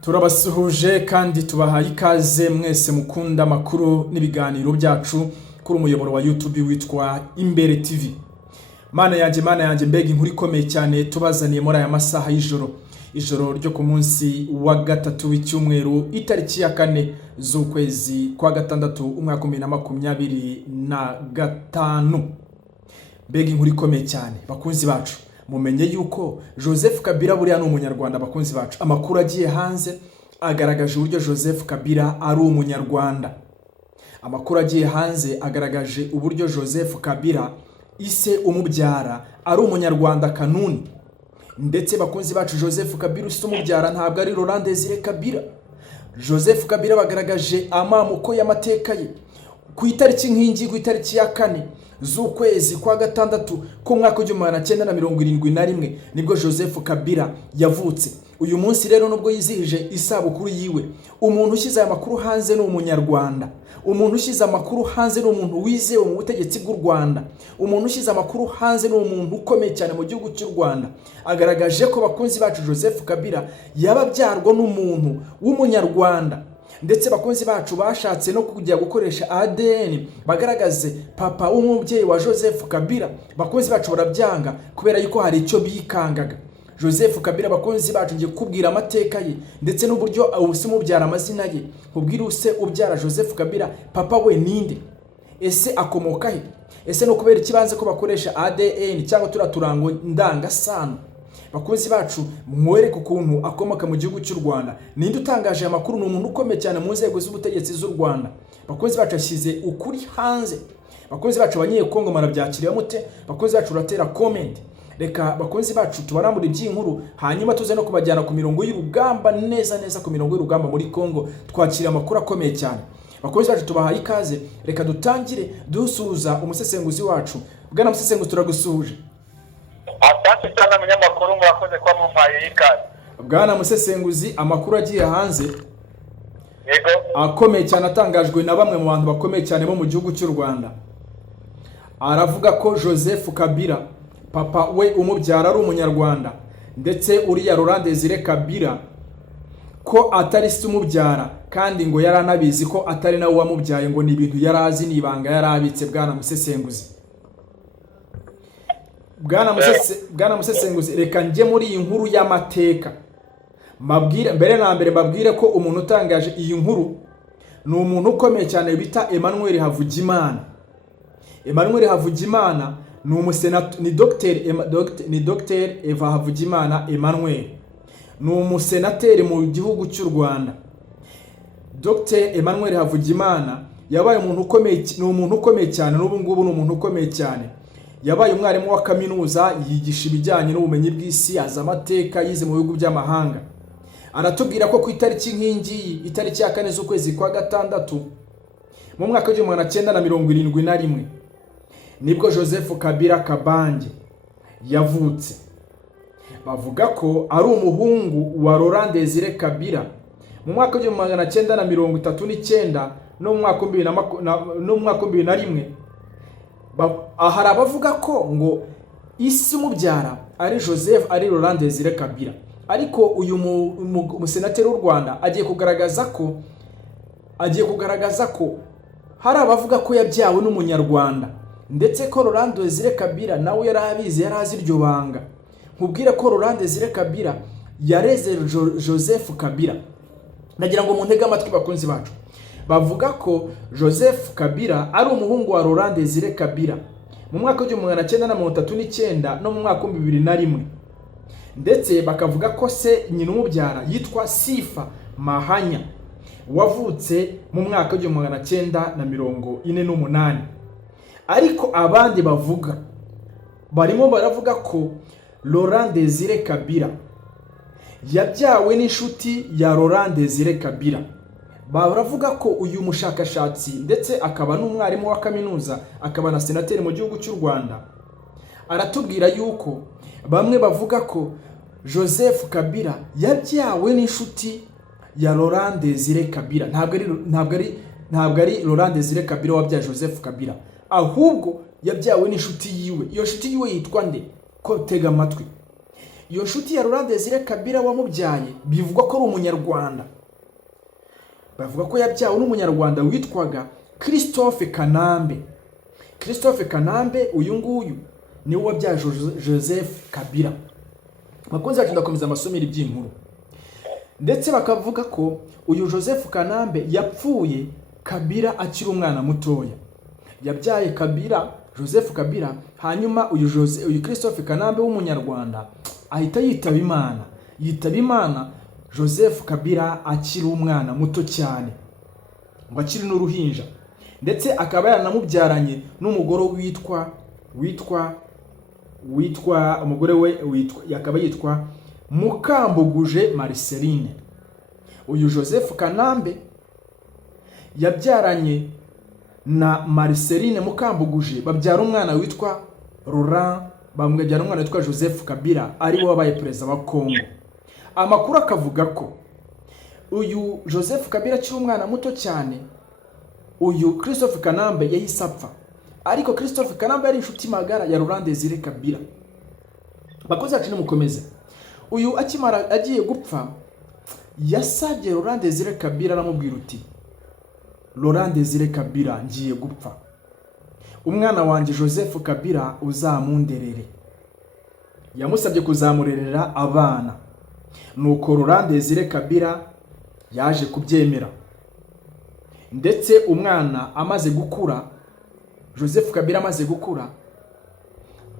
Turabasuhuje kandi tubahaye ikaze mwese mukunda amakuru n'ibiganiro byacu kuri umuyoboro wa YouTube witwa Imbere TV. Mana yanjye mbega inkuru ikomeye cyane tubazaniye muri aya masaha ijoro ryo ku munsi wa gatatu w'icyumweru itariki ya 4 z'ukwezi kwa gatandatu umwaka 2025. Mbega inkuru ikomeye cyane bakunzi bacu, mumenye yuko Joseph Kabila buriya ni umunyarwanda. Bakunzi bacu, amakuru agiye hanze agaragaje uburyo Joseph Kabila ari umunyarwanda. Amakuru agiye hanze agaragaje uburyo Joseph Kabila ise umubyara ari umunyarwanda kanuni. Ndetse bakunzi bacu, Joseph Kabila ise umubyara ntabwo ari Laurent Desire Kabila. Joseph Kabila bagaragaje amamuko y'amateka ye ku itariki nk'ingi, ku itariki ya 4 z'ukwezi kwa gatandatu ku mwaka w'1971 nibwo Joseph Kabila yavutse. Uyu munsi rero nubwo yizihije isabukuru yiwe, umuntu ushyize aya makuru hanze ni umunyarwanda. Umuntu ushyize amakuru hanze ni umuntu wizewe mu butegetsi bw'u Rwanda. Umuntu ushyize amakuru hanze ni umuntu ukomeye cyane mu gihugu cy'u Rwanda. Agaragaje ko bakunzi bacu Joseph Kabila yababyarwa n'umuntu w'umunyarwanda. Ndetse bakunzi bacu bashatse no kujya gukoresha ADN bagaragaze papa w'umubyeyi wa Joseph Kabila. Bakunzi bacu barabyanga kubera yuko hari icyo bikangaga. Joseph Kabila bakunzi bacu ngiye kubwira amateka ye ndetse n'uburyo use umubyara amazina ye. Kubwira use ubyara Joseph Kabila, papa we ninde, ese akomoka he, ese no kubera ikibanze ko bakoresha ADN cyangwa turaturango ndangasano. Bakunzi bacu mwereke ukuntu akomoka mu gihugu cy'u Rwanda. Ninde utangaje amakuru? Ni umuntu ukomeye cyane mu nzego z'ubutegetsi z'u Rwanda. Bakunzi bacu ashyize ukuri hanze. Bakunzi bacu abanyekongo marabyakiriye mute? Bakunzi bacu uratera comment. Reka bakunzi bacu tubarambura iby'inkuru hanyuma tuze no kubajyana ku mirongo y'urugamba neza ku mirongo y'urugamba muri Kongo. Twakira amakuru akomeye cyane. Bakunzi bacu tubahaye ikaze. Reka dutangire dusuhuza umusesenguzi wacu. Bwana musesenguzi turagusuhuje. Asante sana munyamakuru, murakoze kwa mumpaye ikaze. Bwana musesenguzi, amakuru agiye hanze yego akomeye cyane atangajwe na bamwe mu bantu bakomeye cyane bo mu gihugu cy'u Rwanda. Aravuga ko Joseph Kabila papa we umubyara ari umunyarwanda, ndetse uriya Laurent Desire Kabila ko atari se umubyara kandi ngo yaranabizi ko atari nawe wamubyaye, ngo ni ibintu yarazi nibanga yarabitse. Bwana musesenguzi, Bwana musesenguzi, reka njye muri iyi nkuru y'amateka mbere na mbere mbabwire ko umuntu utangaje iyi nkuru ni umuntu ukomeye cyane bita Emmanuel Havugimana. Emmanuel Havugimana ni umusenatori, ni Dr. Eva Havugimana Emmanuel. Ni umusenateri mu gihugu cy'u Rwanda. Dr. Emmanuel Havugimana yabaye umuntu ukomeye, ni umuntu ukomeye cyane, n'ubu ngubu ni umuntu ukomeye cyane. Yabaye umwarimu wa kaminuza, yigisha ibijyanye n'ubumenyi bw'isi, azi amateka, yize mu bihugu by'amahanga. Aratubwira ko ku itariki nk'ingi, itariki ya 4 z'ukwezi kwa gatandatu mu mwaka w'1971 nibwo Joseph Kabila Kabange yavutse. Bavuga ko ari umuhungu wa Laurent Desire Kabila. Mu mwaka w'1939 no mu mwaka 2001 hari abavuga ko ngo isi umubyara ari Joseph, ari Laurent Desire Kabila. Ariko uyu musenateri w'u Rwanda agiye kugaragaza ko hari abavuga ko yabyawe n'umunyarwanda, ndetse ko Laurent Desire Kabila nawe yarabizi, yarazi iryo banga. Nkubwire ko Laurent Desire Kabila yareze Joseph Kabila. Nagira ngo muntege amatwi bakunzi bacu. Bavuga ko Joseph Kabila ari umuhungu wa Laurent Desire Kabila mu mwaka w'1939 no mu mwaka w'2001. Ndetse bakavuga ko se nyina umubyara yitwa Sifa Mahanya, wavutse mu mwaka w'1948. Ariko abandi barimo baravuga ko Laurent Desire Kabila yabyawe n'inshuti ya Laurent Desire Kabila. Baravuga ko uyu mushakashatsi ndetse akaba n'umwarimu wa kaminuza, akaba na senateri mu gihugu cy'u Rwanda, aratubwira yuko bamwe bavuga ko Joseph Kabila yabyawe n'inshuti ya Laurent Desire Kabila. Ntabwo ari Laurent Desire Kabila wabyaye Joseph Kabila, ahubwo yabyawe n'inshuti yiwe. Iyo nshuti yiwe yitwa nde? Ko tega amatwi. iyo nshuti ya Laurent Desire Kabila wamubyaye bivugwa ko ari umunyarwanda, bavuga ko yabyawe n'umunyarwanda witwaga Christophe Kanambe. Christophe Kanambe uyu nguyu niwe wabyaye Joseph Kabila. Bakunze ndakomeza amasomero iby'inkuru, ndetse bakavuga ko uyu Joseph Kanambe yapfuye Kabila akiri umwana mutoya. Yabyaye Kabila, Joseph Kabila, hanyuma uyu Christophe Kanambe w'umunyarwanda ahita yitaba Imana Joseph Kabila akiri umwana muto cyane, ngo akiri n'uruhinja, ndetse akaba yaranamubyaranye n'umugore witwa umugore we yakaba yitwa Mukambuguje Marceline. Uyu Joseph Kanambe yabyaranye na Marceline Mukambuguje, babyara umwana witwa Laurent, bamubyara umwana witwa Joseph Kabila, ari bo wabaye perezida wa Congo. Amakuru akavuga ko uyu Joseph Kabila akiri umwana muto cyane, uyu Christophe Kanambe yahise apfa, ariko Christophe Kanambe yari inshuti magara ya Laurent Desire Kabila. Bakoze ati mukomeze, uyu akimara agiye gupfa yasabye Laurent Desire Kabila, aramubwira uti Laurent Desire Kabila, ngiye gupfa, umwana wanjye Joseph Kabila uzamunderere. Yamusabye kuzamurerera abana, nuko Laurent Desire Kabila yaje kubyemera, ndetse umwana amaze gukura, Joseph Kabila amaze gukura,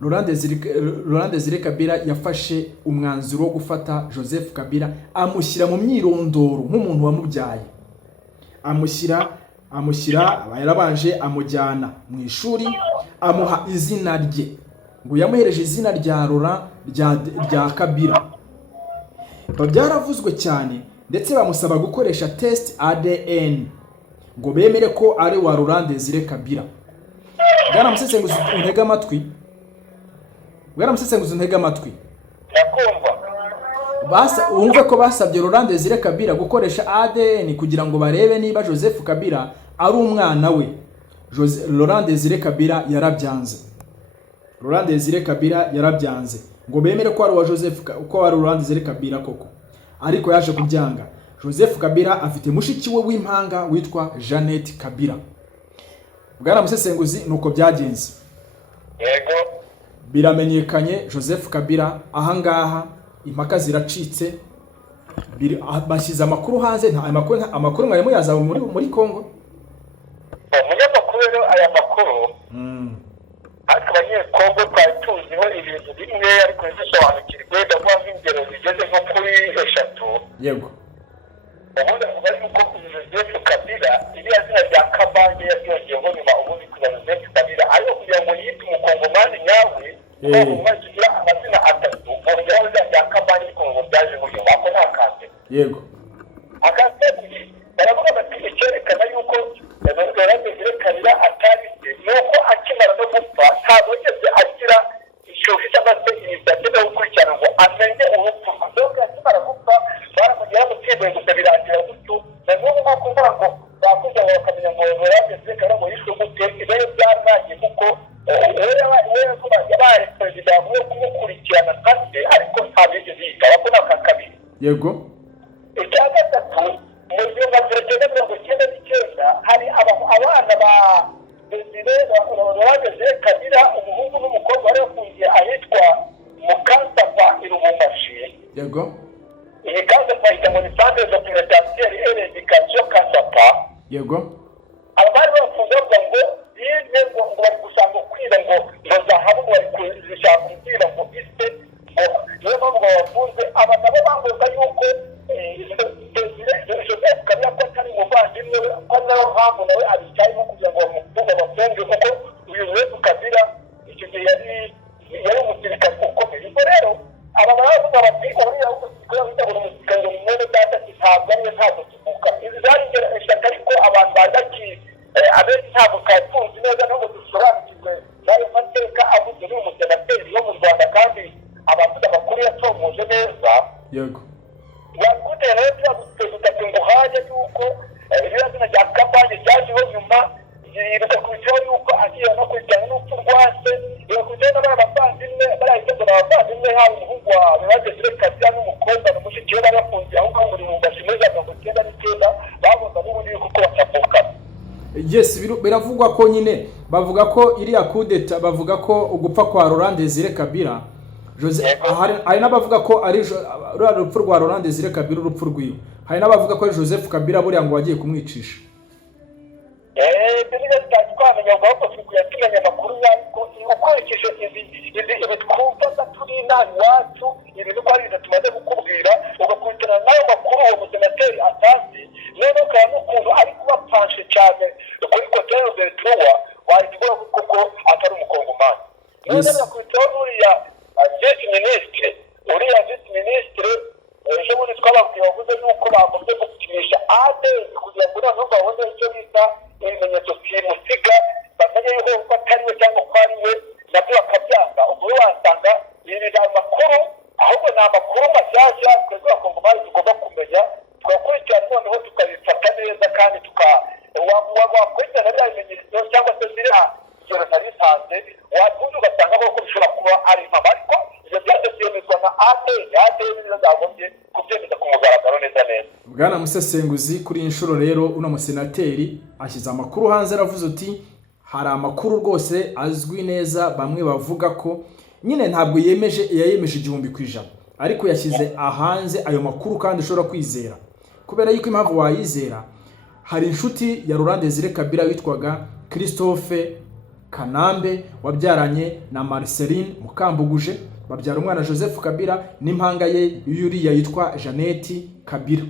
Laurent Desire Kabila yafashe umwanzuro wo gufata Joseph Kabila amushyira mu myirondoro nk'umuntu wamubyaye. Amushyira yarabanje amujyana mu ishuri, amuha izina rye, ngo yamuhereje izina rya Laurent rya Kabila. Byaravuzwe cyane, ndetse bamusaba gukoresha test ADN ngo bemere ko ari wa Laurent Desire Kabila. Bwaramusesenguza untega amatwi, wumve ko basabye Laurent Desire Kabila gukoresha ADN kugira ngo barebe niba Joseph Kabila ari umwana we. Laurent Desire Kabila yarabyanze. Laurent Desire Kabila yarabyanze ngo bemere ko ari wa Joseph, ko ari Laurent Desire Kabila koko, ariko yaje kubyanga. Joseph Kabila afite mushiki we w'impanga witwa Jeannette Kabila. Bwaramusesenguzi nuko byagenze. Yego. Biramenyekanye Joseph Kabila ahangaha, impaka ziracitse, bashyize amakuru hanze. Nta amakuru mwari muyaza muri Congo. Umunyamakuru rero aya makuru ariko abanyekongo twari tuziho ibintu bimwe, ariko ntibisobanukirwe. Ndavuga nk'ingero zigeze nko kuri 3. Yego. Ubundi avuga yuko Joseph Kabila iriya zina rya Kabange yaryongeyeho nyuma, ubundi kuza Joseph Kabila ariko kugira ngo yite umukongomani nyawe, umukongomani tugira amazina 3, bongeraho izina rya Kabange ariko ngo byaje muri yo, ako nta kanze. Yego. Akasabiri baravuga bati icyerekana yuko Laurent Desire Kabila atari se, nuko akimara no gupfa ntabwo yigeze agira ishyushyu cyangwa se initiative yo gukurikirana ngo amenye urupfu. Nubwo akimara gupfa baramugeraho gutsinda gusa birangira gutyo, na n'ubu bakuvuga ngo bakuze ngo bakamenya ngo Laurent Desire Kabila ngo yishwe gute. Ibyo byarangiye kuko yabaye perezida yo kumukurikirana kandi ariko ntabwo yigeze yitaba ko naka kabiri. Yego. Icya gatatu, mu gihumbi magana 1999 hari abana ba Laurent Desire Kabila, umuhungu n'umukobwa bari bafungiye ahitwa Mukansapa i Lubumbashi. Yego. Iyi Kansapa yitwa ngo ni Centre de Pénitentiaire et d'Éducation Kansapa. Yego. Abari bafunze bavuga ngo bize ngo bari gushaka kwiba ngo zahabu, bari kuzishaka kugira ngo ise, niyo mpamvu bafunze. Aba nabo bavuga yuko Joseph Kabila ko atari umuvandimwe we, ko nawe mpamvu nawe abicayemo kugira ngo bamufunge bafunge, kuko uyu Joseph Kabila icyo gihe yari umusirikare ukomeye. Ubwo rero aba baravuga bati uriya umusirikare witabura umusirikare ngo mwene data ntabwo ariwe, ntabwo kivuka. Izi zari ishyaka ariko abantu bazi abenshi ntabwo katunzi neza no dusobanukirwe n'ayo mateka avuze n'umusenateri wo mu Rwanda, kandi abavuga amakuru yatomuje neza. Yego. Yakuteye rero turagutegeka ngo haje yuko iriya zina rya Kabange ryajeho nyuma, bigakurikiyeho yuko agiye no kurikirana n'urupfu rwa se, bigakurikiyeho n'abana bavandimwe barahise ngo ni abavandimwe, haba umuhungu wa Laurent yes, biravugwa ko nyine bavuga ko iriya kudeta, bavuga ko ugupfa kwa Laurent Desire Kabila hari n'abavuga ko ari urupfu rwa Laurent Desire Kabila urupfu rwiwe, hari n'abavuga ko ari Joseph Kabila buriya ngo wagiye kumwicisha. Biriya twamenya ngo ahubwo tuyatumenya amakuru yariko ukurikije ibi twumva turi inaha iwacu, ibintu ko ari ibintu tumaze kukubwira, ugakurikirana n'ayo makuru uwo musenateri atazi, rero ukaba n'ukuntu ari kubapanshe cyane kuri Côte d'Ivoire, wahita kuko atari umukongomani. Rero nakurikiraho n'uriya visi minisitiri ejo bundi twababwiye wavuze yuko bagombye gukinisha ADN kugira ngo noneho babone icyo bita ibimenyetso simusiga, bamenye yuko atari we cyangwa ko ari we, nabyo bakabyanga. ubwo wasanga ibi makuru ahubwo ni amakuru mashyashya twebwe abakongomani tugomba kumenya, tugakurikirana noneho tukabifata neza, kandi wakurikirana biriya bimenyetso cyangwa se ziriya ingero nari nsanze, wakunze ugasanga ko bishobora kuba ari impamo, ariko ibyo byose byemezwa na ADN nizo zagombye kubyemeza ku mugaragaro neza neza. Bwana musesenguzi, kuri inshuro rero uno musenateri ashyize amakuru hanze, aravuze uti hari amakuru rwose azwi neza, bamwe bavuga ko nyine ntabwo yayemeje 100%, ariko yashyize ahanze ayo makuru kandi ushobora kwizera, kubera yuko impamvu wayizera, hari inshuti ya Laurent Desire Kabila witwaga Christophe Kanambe wabyaranye na Marceline Mukambuguje, babyara umwana Joseph Kabila n'impanga ye yuriya yitwa Jeannette Kabila.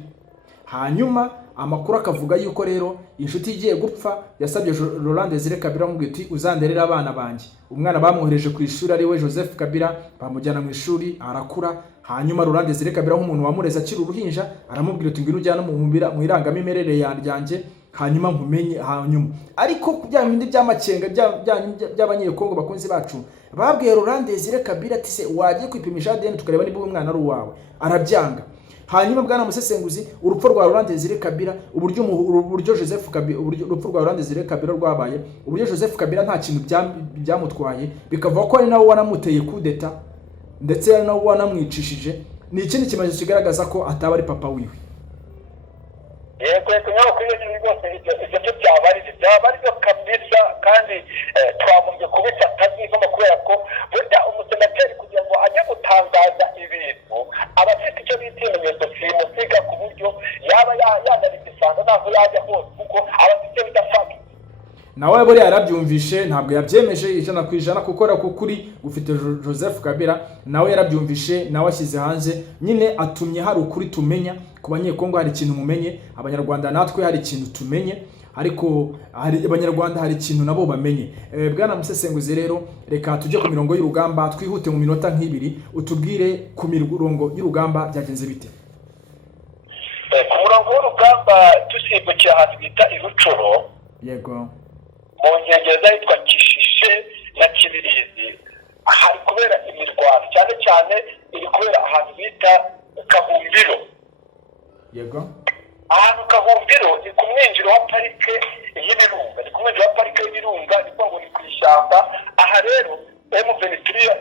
Hanyuma amakuru akavuga yuko rero inshuti igiye gupfa yasabye Laurent Desire Kabila ngo iti uzanderera abana banjye. Umwana bamwohereje ku ishuri ari we Joseph Kabila, bamujyana mu ishuri arakura. Hanyuma Laurent Desire Kabila nk'umuntu wamureza akiri uruhinja aramubwira ati ngwino ujyana mu irangamimerere yanjye, hanyuma nkumenye. Hanyuma ariko bya bindi by'amakenga by'abanyekongo bakunzi bacu babwiye Laurent Desire Kabila ati se wagiye kwipimisha ADN tukareba niba umwana ari uwawe, arabyanga. Hanyuma bwana musesenguzi, urupfu rwa Laurent Desire Kabila, uburyo Joseph Kabila, urupfu rwa Laurent Desire Kabila rwabaye, uburyo Joseph Kabila nta kintu byamutwaye, bikavuga ko ari nawe wanamuteye kudeta ndetse ari nawe wanamwicishije, ni ikindi kimenyetso kigaragaza ko ataba ari papa wiwe. Yego nyaho kuri ibyo rwose ibyo byaba ari byo kabisa, kandi twagombye kubifata nk'izoma, kubera ko burya umusenateri kugira ngo ajye gutangaza ibintu aba afite icyo bita ibimenyetso simusiga, ku buryo yaba yanabisanga ntabwo yajya hose, kuko aba afite icyo bita fagiti. Nawe buriya yarabyumvishe, ntabwo yabyemeje 100% kuko kuri gufite Joseph Kabila, nawe yarabyumvishe, nawe ashyize hanze nyine atumye hari ukuri tumenya ku banyekongo, hari ikintu mumenye, abanyarwanda natwe hari ikintu tumenye, ariko hari abanyarwanda hari ikintu nabo bamenye. Bwana musesenguzi rero reka tujye ku mirongo y'urugamba, twihute mu minota nk'ibiri, utubwire ku mirongo y'urugamba byagenze bite. Ku murongo w'urugamba dusimbukira ahantu bita Irucuro, yego, mu nkengero zitwa Kishishe na Kibirizi, hari kubera imirwano, cyane cyane iri kubera ahantu bita Kabumbiro. Yego, ahantu Kabumbiro ni ku mwinjiro wa parike y'ibirunga, ni ku mwinjiro wa parike y'ibirunga, ni ngo ni ku ishyamba. Aha rero M23 iyo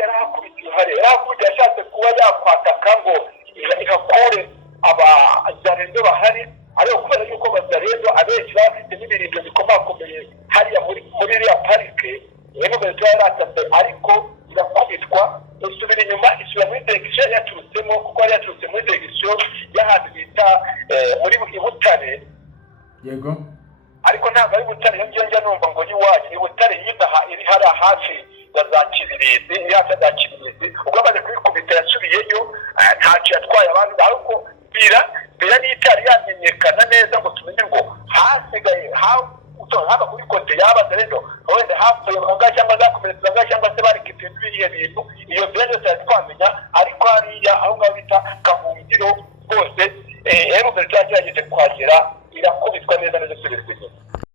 yarahakubitiye hariya, yarahakubitiye yashatse kuba yakwataka ngo ihakure abazarendo bahari, ariko kubera yuko abazarendo abenshi bafite n'ibirindiro bikomakomeye hariya muri iriya parike, M23 yaratatse ariko irakubitwa, isubira inyuma, isubira muri direction yaturutsemo, kuko yari yaturutse muri direction y'ahantu bita muri Butare. Yego, ariko ntabwo ari Butare iyo njya numva ngo yiwaje, ni Butare y'inaha iri hariya hafi ya za Kibirizi, iri hafi ya za Kibirizi. ubwo amaze kubikubita yasubiyeyo, ntacyo yatwaye abantu, ariko bira n'itari yamenyekana neza ngo tumenye ngo hasigaye haba kuri kote y'abaza rero wenda hapfuye bangahe cyangwa zakomeretse bangahe cyangwa se bari kipimbi biriya bintu, iyo bya byose twamenya